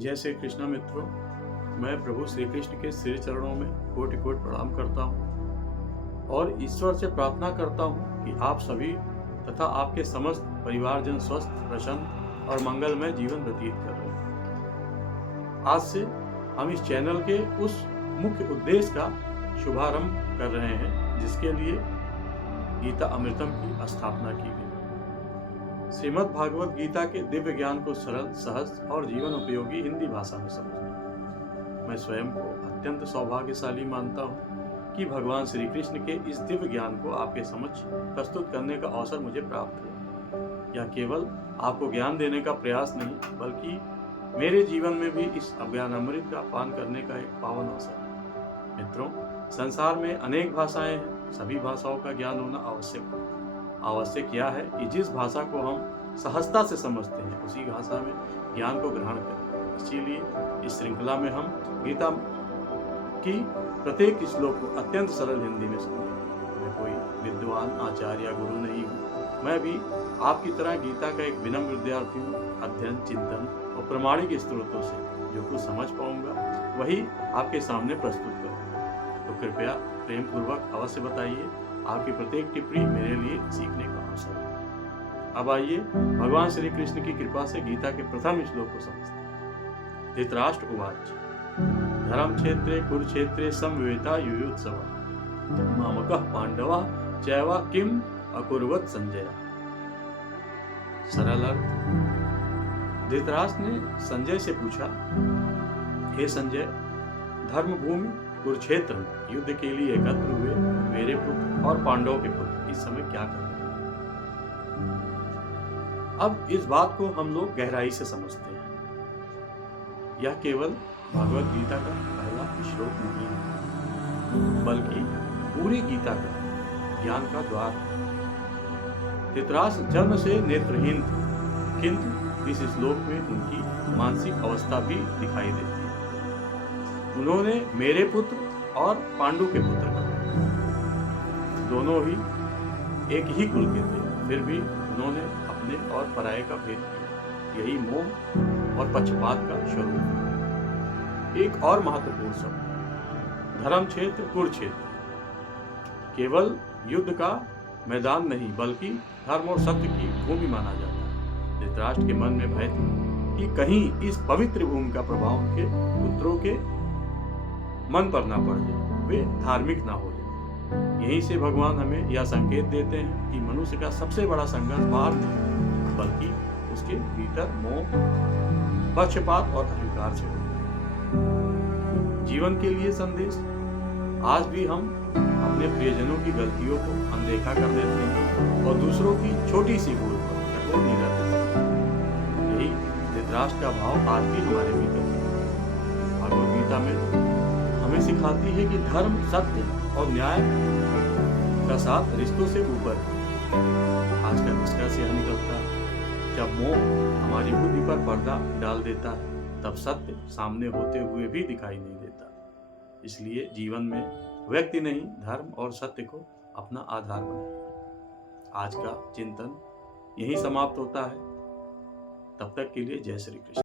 जय श्री कृष्ण मित्रों, मैं प्रभु श्री कृष्ण के श्री चरणों में कोटि कोटि प्रणाम करता हूँ और ईश्वर से प्रार्थना करता हूँ कि आप सभी तथा आपके समस्त परिवारजन स्वस्थ, प्रसन्न और मंगलमय जीवन व्यतीत कर रहे हैं। आज से हम इस चैनल के उस मुख्य उद्देश्य का शुभारंभ कर रहे हैं जिसके लिए गीता अमृतम की स्थापना की गई। श्रीमद् भागवत गीता के दिव्य ज्ञान को सरल, सहज और जीवन उपयोगी हिंदी भाषा में समझना। मैं स्वयं को अत्यंत सौभाग्यशाली मानता हूँ कि भगवान श्री कृष्ण के इस दिव्य ज्ञान को आपके समक्ष प्रस्तुत करने का अवसर मुझे प्राप्त हुआ। यह केवल आपको ज्ञान देने का प्रयास नहीं, बल्कि मेरे जीवन में भी इस अज्ञान अमृत का पान करने का एक पावन अवसर है। मित्रों, संसार में अनेक भाषाएं हैं। सभी भाषाओं का ज्ञान होना आवश्यक है। आवश्यक यह है कि जिस भाषा को हम सहजता से समझते हैं उसी भाषा में ज्ञान को ग्रहण करें। इसीलिए इस श्रृंखला में हम गीता की प्रत्येक श्लोक को अत्यंत सरल हिंदी में समझेंगे। मैं कोई विद्वान, आचार्य या गुरु नहीं हूँ। मैं भी आपकी तरह गीता का एक विनम्र विद्यार्थी हूँ। अध्ययन, चिंतन और प्रमाणिक स्त्रोतों से जो कुछ समझ पाऊंगा वही आपके सामने प्रस्तुत करूँगा। तो कृपया प्रेम पूर्वक अवश्य बताइए। आपकी प्रत्येक टिप्पणी मेरे लिए सीखने का अवसर है। अब आइए भगवान श्री कृष्ण की कृपा से गीता के प्रथम श्लोक को समझते हैं। धृतराष्ट्र उवाच धर्म क्षेत्रे कुरुक्षेत्रे समवेता युयुत्सवः मामकः पांडवा चैव किम अकुर्वत संजय। सरल अर्थ। धृतराष्ट्र ने संजय से पूछा, हे संजय, धर्म भूमि कुरुक्षेत्र में युद्ध के लिए एकत्र हुए मेरे पुत्र और पांडवों के पुत्र इस समय क्या कर रहे हैं? अब इस बात को हम लोग गहराई से समझते हैं। यह केवल भगवत गीता का पहला श्लोक नहीं है, बल्कि पूरी गीता का ज्ञान का द्वार है। धृतराष्ट्र जन्म से नेत्रहीन थे, किंतु इस श्लोक में उनकी मानसिक अवस्था भी दिखाई देती है। उन्होंने मेरे पुत्र और पांडु के पुत्र कहा। दोनों ही एक ही कुल के थे, फिर भी उन्होंने अपने और पराये का भेद किया। यही मोह और पक्षपात का स्वरूप है। एक और महत्वपूर्ण शब्द धर्म क्षेत्र, कुरुक्षेत्र केवल युद्ध का मैदान नहीं, बल्कि धर्म और सत्य की भूमि माना जाता है। धृतराष्ट्र के मन में भय था कि कहीं इस पवित्र भूमि का प्रभाव उनके पुत्रों के मन पर ना पड़ जाए, वे धार्मिक ना हो जाए। यहीं से भगवान हमें यह संकेत देते हैं कि मनुष्य का सबसे बड़ा संघर्ष बाहर नहीं, बल्कि उसके भीतर मोह, पक्षपात और अहंकार से होता है। जीवन के लिए संदेश। आज भी हम अपने प्रियजनों की गलतियों को अनदेखा कर देते हैं और दूसरों की छोटी सी भूल पर कठोर निगाह देते हैं। यही धृतराष्ट्र का भाव आज भी हमारे भीतर है। भगवद गीता में हमें सिखाती है कि धर्म, सत्य और न्याय का साथ रिश्तों से ऊपर है। आज का निष्कर्ष यह निकलता है, जब मोह हमारी बुद्धि पर पर्दा डाल देता है, तब सत्य सामने होते हुए भी दिखाई नहीं देता। इसलिए जीवन में व्यक्ति नहीं, धर्म और सत्य को अपना आधार बनाए। आज का चिंतन यही समाप्त होता है। तब तक के लिए जय श्री कृष्ण।